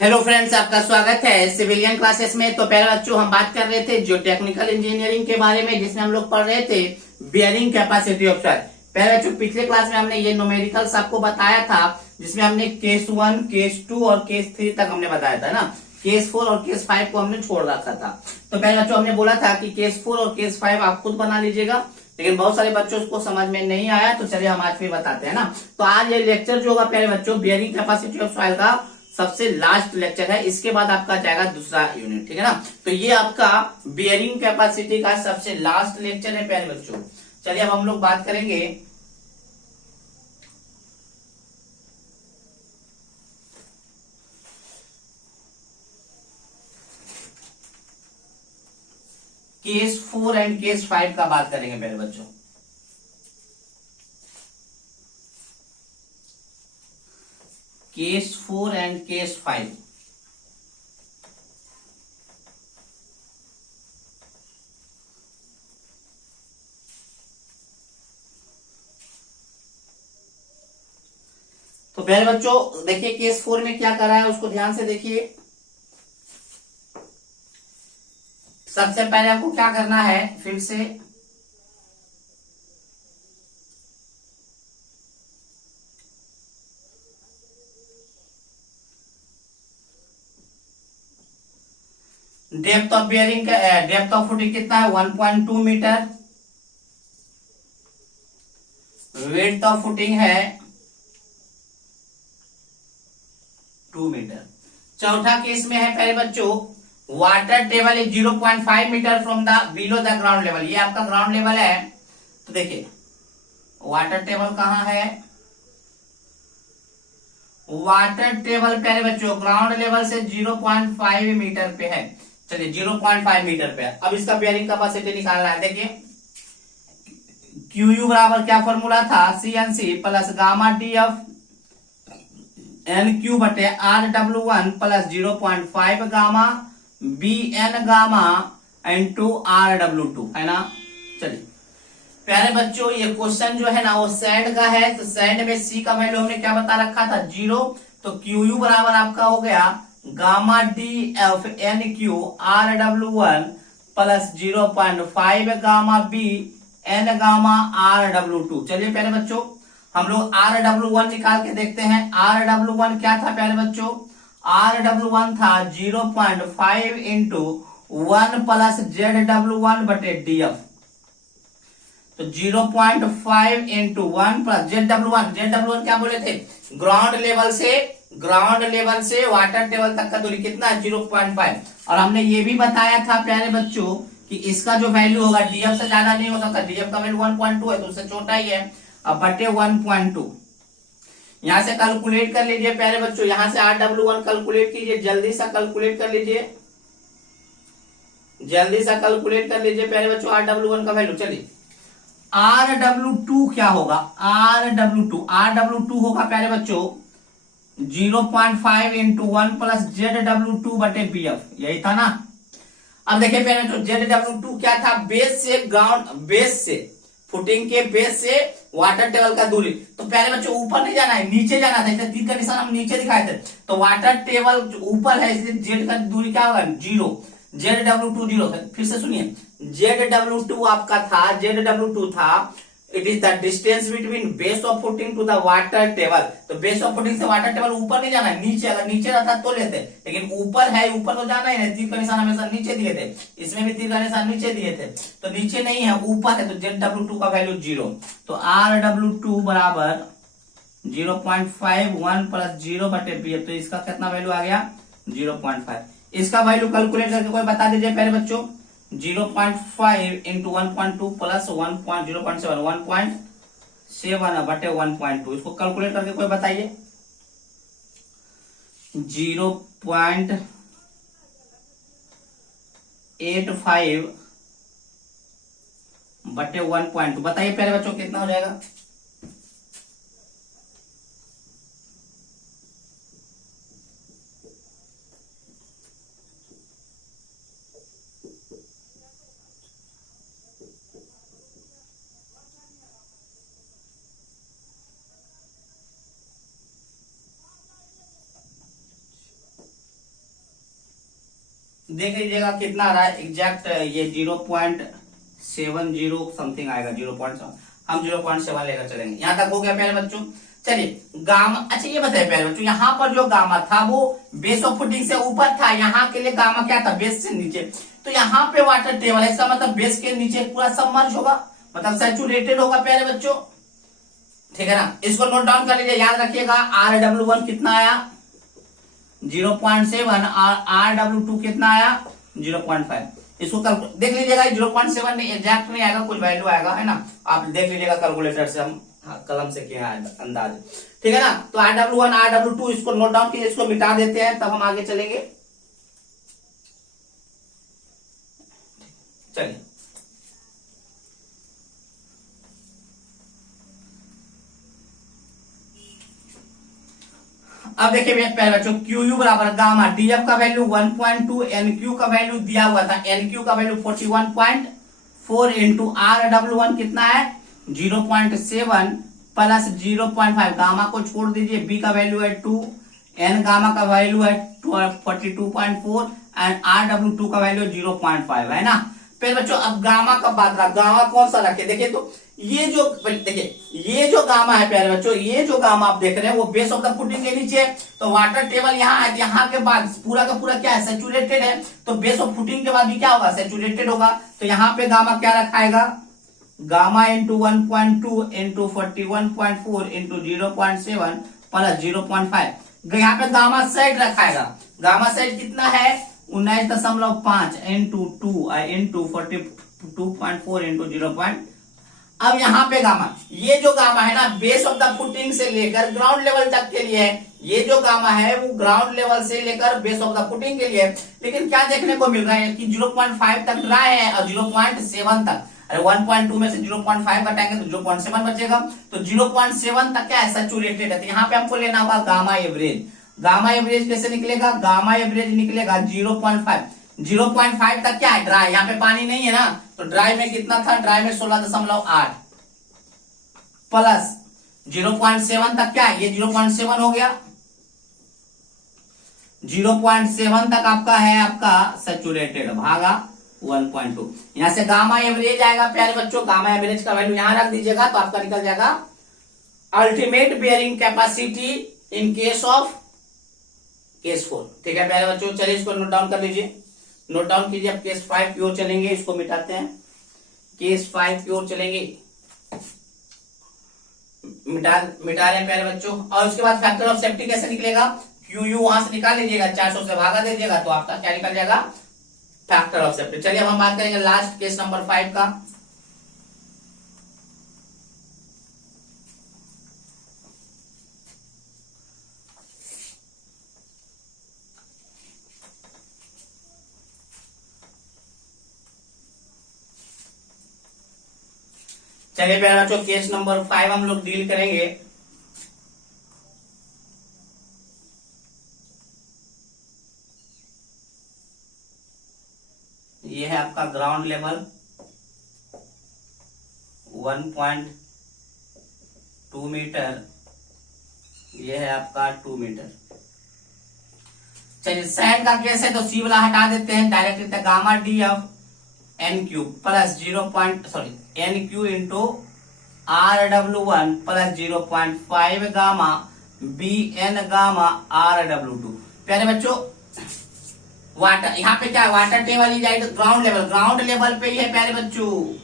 Hello friends, आपका स्वागत है सिविलियन क्लासेस में। तो पहले बच्चों हम बात कर रहे थे जो टेक्निकल इंजीनियरिंग के बारे में, जिसमें हम लोग पढ़ रहे थे बियरिंग कैपेसिटी ऑफ सॉइल। पहले बच्चों पिछले क्लास में हमने ये न्यूमेरिकल्स आपको बताया था, जिसमें हमने केस 1, केस 2 और केस 3 तक हमने बताया था ना। केस 4 और केस 5 को हमने छोड़ रखा था। तो पहले बच्चों हमने बोला था कि केस 4 और केस 5 आप खुद बना लीजिएगा, लेकिन बहुत सारे बच्चों को समझ में नहीं आया, तो चलिए हम आज फिर बताते हैं ना। तो आज ये लेक्चर जो होगा पहले बच्चों बियरिंग कैपेसिटी ऑफ सॉइल का सबसे लास्ट लेक्चर है। इसके बाद आपका जाएगा दूसरा यूनिट, ठीक है ना। तो ये आपका बियरिंग कैपेसिटी का सबसे लास्ट लेक्चर है प्यारे बच्चों। चलिए अब हम लोग बात करेंगे केस 4 एंड केस 5 का बात करेंगे प्यारे बच्चों। Case 4 and case 5। तो पहले बच्चों देखिए केस 4 में क्या करा है उसको ध्यान से देखिए। सबसे पहले आपको क्या करना है, फिर से डेप्थ ऑफ बियरिंग का डेप्थ ऑफ फुटिंग कितना है 1.2 मीटर। विड्थ ऑफ फुटिंग है 2 मीटर। चौथा केस में है पहले बच्चों water table is 0.5 meter from the below the ground level. ये आपका ग्राउंड लेवल है। तो देखिए वाटर टेबल कहां है, वाटर टेबल प्यारे बच्चों ग्राउंड लेवल से 0.5 मीटर पे है। चलिए 0.5 मीटर पे है। अब इसका बियरिंग कैपेसिटी निकालना है। देखिए क्यू यू बराबर क्या फॉर्मूला था, C N C plus gamma D F N Q बटे R W 1 plus 0.5 gamma B N gamma into R W 2 है ना। चलिए प्यारे बच्चों ये क्वेश्चन जो है ना वो सैंड का है। तो सैंड में सी का वैल्यू हमने क्या बता रखा था 0। तो क्यू यू बराबर आपका हो गया gamma D F N Q R W 1 plus 0.5 gamma B N gamma R W 2। चलिए प्यारे बच्चों हम लोग आर डब्ल्यू 1 निकाल के देखते हैं। आर डब्ल्यू 1 क्या था प्यारे बच्चों, आर डब्ल्यू 1 था 0.5 इंटू 1 प्लस जेड डब्ल्यू 1 बटे डी एफ। तो 0.5 into 1 plus Z W 1, Z W 1 क्या बोले थे, ग्राउंड लेवल से वाटर टेबल तक का दूरी कितना है 0.5। और हमने ये भी बताया था प्यारे बच्चों कि इसका जो वैल्यू होगा डीएफ से ज्यादा नहीं हो सकता। डीएफ का वैल्यू 1.2 है तो उससे छोटा ही है। अब बटे 1.2 यहां से कैलकुलेट कर लीजिए प्यारे बच्चों। यहां से आर डब्ल्यू 1 कैलकुलेट कीजिए, जल्दी सा कैलकुलेट कर लीजिए, जल्दी सा कैलकुलेट कर लीजिए प्यारे बच्चों आर डब्ल्यू 1 का वैल्यू। चलिए आर डब्ल्यू 2 क्या होगा, आर डब्ल्यू टू होगा प्यारे बच्चों 0.5 इंटू 1 प्लस जेड डब्ल्यू 2 बटे बी एफ, यही था ना। अब देखिए पहले तो जेड डब्ल्यू 2 क्या था, बेस से फुटिंग के बेस से वाटर टेबल का दूरी। तो पहले बच्चों ऊपर नहीं जाना है, नीचे जाना था, इसलिए तीर का निशान हम नीचे दिखाए थे। तो वाटर टेबल ऊपर है इसलिए जेड का दूरी क्या होगा 0, जेड डब्ल्यू 2 0। फिर से सुनिए जेड डब्ल्यू 2 आपका था, जेड डब्ल्यू 2 था it is the distance between base of footing to the water table. तो बेस ऑफ फुटिंग से वाटर टेबल ऊपर नहीं जाना है, नीचे। अगर नीचे रहता तो लेते, लेकिन ऊपर है, ऊपर तो जाना ही नहीं। तीर का निशान हमेशा नीचे दिए थे, इसमें भी तीर का निशान नीचे दिए थे। तो नीचे नहीं है ऊपर है, तो जेड डब्ल्यू 2 का वैल्यू 0। तो आर डब्ल्यू 2 बराबर 0.5 1 प्लस 0 बटे बी। तो इसका कितना वैल्यू आ गया 0.5। इसका वैल्यू कैलकुलेट करके कोई बता दीजिए पहले बच्चों। 0.5 इंटू 1.2 प्लस 0.7 1.7 बटे 1.2, इसको कैलकुलेट करके कोई बताइए। 0.85 बटे 1.2 बताइए पहले बच्चों कितना हो जाएगा। देख लीजिएगा कितना आ रहा है एग्जैक्ट, ये 0.70 समथिंग आएगा, 0.7, हम 0.7 लेकर चलेंगे। यहां तक हो गया प्यारे बच्चों। चलिए गामा, अच्छा ये बताइए प्यारे बच्चों, यहाँ पर जो गामा था वो बेस ऑफ फुटिंग से ऊपर था, यहाँ के लिए गामा क्या था, बेस से नीचे। तो यहाँ पे वाटर टेबल है, इसका मतलब बेस के नीचे पूरा सबमर्ज होगा, मतलब सैचुरेटेड होगा प्यारे बच्चों, ठीक है ना। इसको नोट डाउन कर लीजिए, याद रखिएगा। RW1 कितना आया 0.7 और RW2 कितना आया 0.5। इसको देख लीजिएगा, 0.7 नहीं एग्जैक्ट नहीं आएगा, कुछ वैल्यू आएगा, है ना। आप देख लीजिएगा कैलकुलेटर से, हम कलम से किया है अंदाज, ठीक है ना। तो RW1 RW2 इसको नोट डाउन कीजिए, इसको मिटा देते हैं तब हम आगे चलेंगे। चलिए अब देखिए पहले बच्चों, QU बराबर गामा DF का वैल्यू 1.2, NQ का वैल्यू दिया हुआ था, NQ का वैल्यू 41.4 इंटू RW1 कितना है 0.7 प्लस 0.5, गामा को छोड़ दीजिए, B का वैल्यू है 2, N गामा का वैल्यू है 42.4 एंड RW2 का वैल्यू 0.5 है ना। फिर बच्चों अब गामा का बात रहा, गामा कौन सा रखे, देखिए तो ये जो देखिए ये जो गामा है प्यारे बच्चों, ये जो गामा आप देख रहे हैं वो बेस ऑफ द फुटिंग के नीचे, तो वाटर टेबल यहाँ है, यहाँ के बाद पूरा का पूरा क्या है सैचुरेटेड है, तो बेस ऑफ फुटिंग के बाद भी क्या होगा सैचुरेटेड होगा। तो यहाँ पे गामा क्या रखाएगा, gamma into 1.2 into 41.4 into 0.7 plus 0.5, यहाँ पे गामा सेट रखाएगा। गामा सेट कितना है 19.5 इंटू 2 इंटू 42.4 इंटू 0. अब यहाँ पे गामा, ये जो गामा है ना बेस ऑफ द फुटिंग से लेकर ग्राउंड लेवल तक के लिए है, ये जो गामा है वो ग्राउंड लेवल से लेकर बेस ऑफ द फुटिंग के लिए है। लेकिन क्या देखने को मिल रहा है कि 0.5 तक ड्राई है और 0.7 तक, अरे 1.2 में से 0.5 घटाएंगे तो 0.7 बचेगा, तो 0.7 तक क्या है सैचुरेटेड है। तो यहाँ पे हमको लेना होगा गामा एवरेज। गामा एवरेज कैसे निकलेगा, गामा एवरेज निकलेगा 0.5 तक क्या है ड्राई, यहाँ पे पानी नहीं है ना, तो ड्राई में कितना था, ड्राई में 16.8 प्लस 0.7 तक क्या है, ये 0.7 हो गया, 0.7 तक आपका है आपका सैचुरेटेड भागा 1.2, यहां से गामा एवरेज आएगा प्यारे बच्चों। गामा एवरेज का वैल्यू यहां रख दीजिएगा तो आपका निकल जाएगा ultimate bearing capacity in case of case 4, ठीक है प्यारे बच्चों। चलिए इसको नोट डाउन कर लीजिए, नोट डाउन कीजिए। अब केस 5 की ओर चलेंगे, इसको मिटाते हैं, केस 5 की ओर चलेंगे, मिटा रहे हैं प्यारे बच्चों। और उसके बाद फैक्टर ऑफ सेफ्टी कैसे निकलेगा, QU वहां से निकाल लीजिएगा, 400 से भागा दे दीजिएगा तो आपका क्या निकल जाएगा फैक्टर ऑफ सेफ्टी। चलिए अब हम बात करेंगे लास्ट केस नंबर 5 का। चलिए प्यारे बच्चों केस नंबर 5 हम लोग डील करेंगे। ये है आपका ग्राउंड लेवल 1.2 मीटर, ये है आपका 2 मीटर। चलिए सैंड का केस है तो सी वाला हटा देते हैं, डायरेक्ट लिखते हैं gamma DF NQ plus NQ into RW1 plus 0.5 gamma BN gamma RW2। प्यारे बच्चों वाटर यहाँ पे क्या है, वाटर टेबल ही जाए तो ग्राउंड लेवल पे ही है प्यारे बच्चों,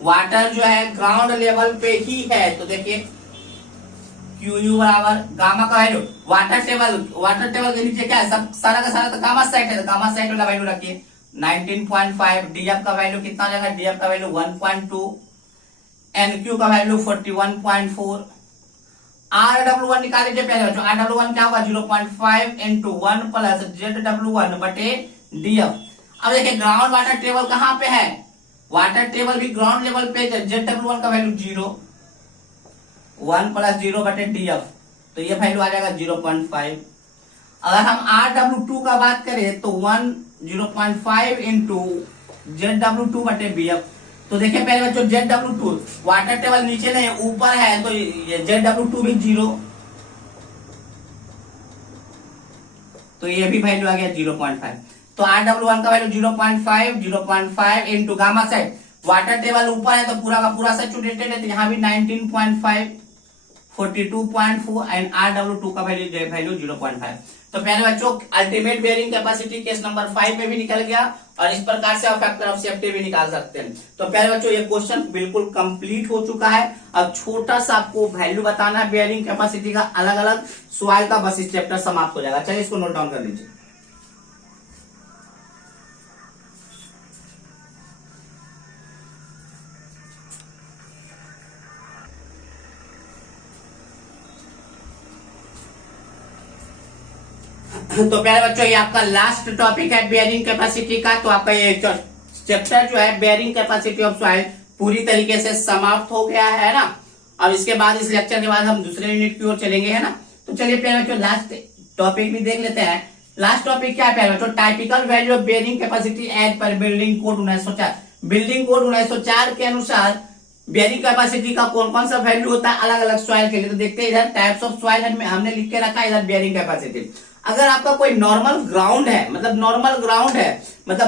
वाटर जो है ग्राउंड लेवल पे ही है। तो देखिए QU बराबर गामा का वैल्यू, वाटर टेबल के नीचे क्या है सब सारा का सारा तो गामा साइट है, तो गामा साइट वाला वैल्यू रखिए 19.5, DF का वैल्यू कितना हो जाएगा, DF का वैल्यू 1.2, NQ का वैल्यू 41.4, RW1 निकाल लीजिए पहले बच्चों, RW1 क्या होगा 0.5 इंटू 1 प्लस ZW1 बटे DF। अब देखिए ग्राउंड वाटर टेबल कहां पे है, वाटर टेबल भी ग्राउंड लेवल पे, ZW1 का वैल्यू 0, 1 प्लस 0 बटे DF, तो ये वैल्यू आ जाएगा 0.5। अगर हम RW2 का बात करें तो 0.5 इंटू ZW2 बटे BF, तो देखिए पहले बच्चों ZW2 वाटर टेबल नीचे नहीं ऊपर है, तो ये ZW2 भी 0, तो ये भी वैल्यू आ गया 0.5। तो Rw1 का value 0.5 into gamma side, water table ऊपर है तो पूरा का पूरा सैचुरेटेड है, तो यहाँ भी 19.5, 42.4 एंड Rw2 का वैल्यू 0.5। तो प्यारे बच्चों ultimate bearing capacity case number 5 में भी निकल गया और इस प्रकार से आप फैक्टर ऑफ सेफ्टी भी निकाल सकते हैं। तो प्यारे बच्चों ये क्वेश्चन बिल्कुल कंप्लीट हो चुका है। अब छोटा सा आपको वैल्यू बताना है बेयरिंग कैपेसिटी का अलग अलग सॉइल का, बस इस चैप्टर समाप्त हो जाएगा। चलिए इसको नोट डाउन कर लीजिए। तो प्यारे बच्चों ये आपका लास्ट टॉपिक है बेयरिंग कैपेसिटी का। तो आपका ये चैप्टर जो है बेयरिंग कैपेसिटी ऑफ सॉइल पूरी तरीके से समाप्त हो गया है ना। अब इसके बाद इस लेक्चर के बाद हम दूसरे यूनिट की ओर चलेंगे, है ना। तो चलिए प्यारे बच्चों लास्ट टॉपिक भी देख लेते हैं। लास्ट टॉपिक क्या है प्यारे बच्चों? Typical value of bearing capacity as पर बिल्डिंग कोड 1904। बिल्डिंग कोड 1904 के अनुसार बेयरिंग कैपेसिटी का कौन कौन सा वैल्यू होता है अलग अलग सॉइल के लिए। तो देखते हैं इधर टाइप्स ऑफ सॉइल हमने लिख के रखा है इधर बेयरिंग कैपेसिटी। अगर आपका कोई नॉर्मल ग्राउंड है, मतलब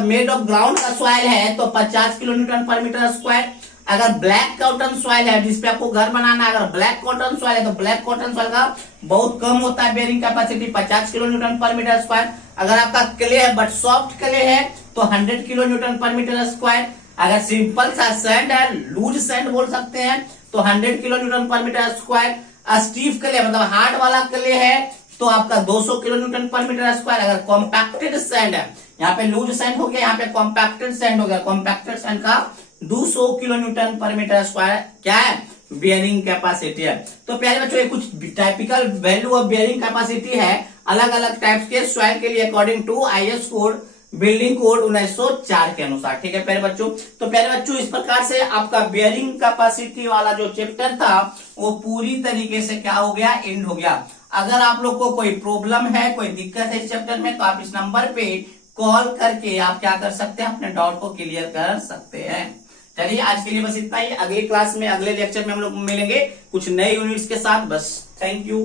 मेड ऑफ ग्राउंड का सॉइल है तो 50 किलो न्यूटन पर मीटर स्क्वायर। अगर ब्लैक कॉटन सॉइल है जिसपे आपको घर बनाना है, अगर ब्लैक कॉटन सॉइल है तो ब्लैक कॉटन सॉइल का बहुत कम होता है बेयरिंग कैपेसिटी 50 किलो न्यूटन पर मीटर स्क्वायर। अगर आपका क्ले है बट सॉफ्ट क्ले है तो 100 किलो न्यूटन पर मीटर स्क्वायर। अगर सिंपल सा सैंड है, लूज सैंड बोल सकते हैं, तो 100 किलो न्यूटन पर मीटर स्क्वायर। स्टीफ क्ले मतलब हार्ड वाला क्ले है तो आपका 200 किलो न्यूटन पर मीटर स्क्वायर। अगर कॉम्पैक्टेड सैंड है, यहाँ पे लूज सैंड हो गया, यहाँ पे कॉम्पैक्टेड सैंड हो गया, कॉम्पैक्टेड सैंड का 200 किलो न्यूटन पर मीटर स्क्वायर क्या है बेयरिंग कैपेसिटी है। तो प्यारे बच्चों ये कुछ typical value of bearing capacity है अलग अलग टाइप्स के सॉइल के लिए according to IS code building code 1904 के अनुसार। ठीक है प्यारे बच्चों। तो प्यारे बच्चों इस प्रकार से आपका बेयरिंग कैपेसिटी वाला जो चैप्टर था वो पूरी तरीके से क्या हो गया, एंड हो गया। अगर आप लोग को कोई प्रॉब्लम है, कोई दिक्कत है इस चैप्टर में तो आप इस नंबर पे कॉल करके आप क्या कर सकते हैं, अपने डाउट को क्लियर कर सकते हैं। चलिए आज के लिए बस इतना ही। अगली क्लास में अगले लेक्चर में हम लोग मिलेंगे कुछ नए यूनिट्स के साथ। बस थैंक यू।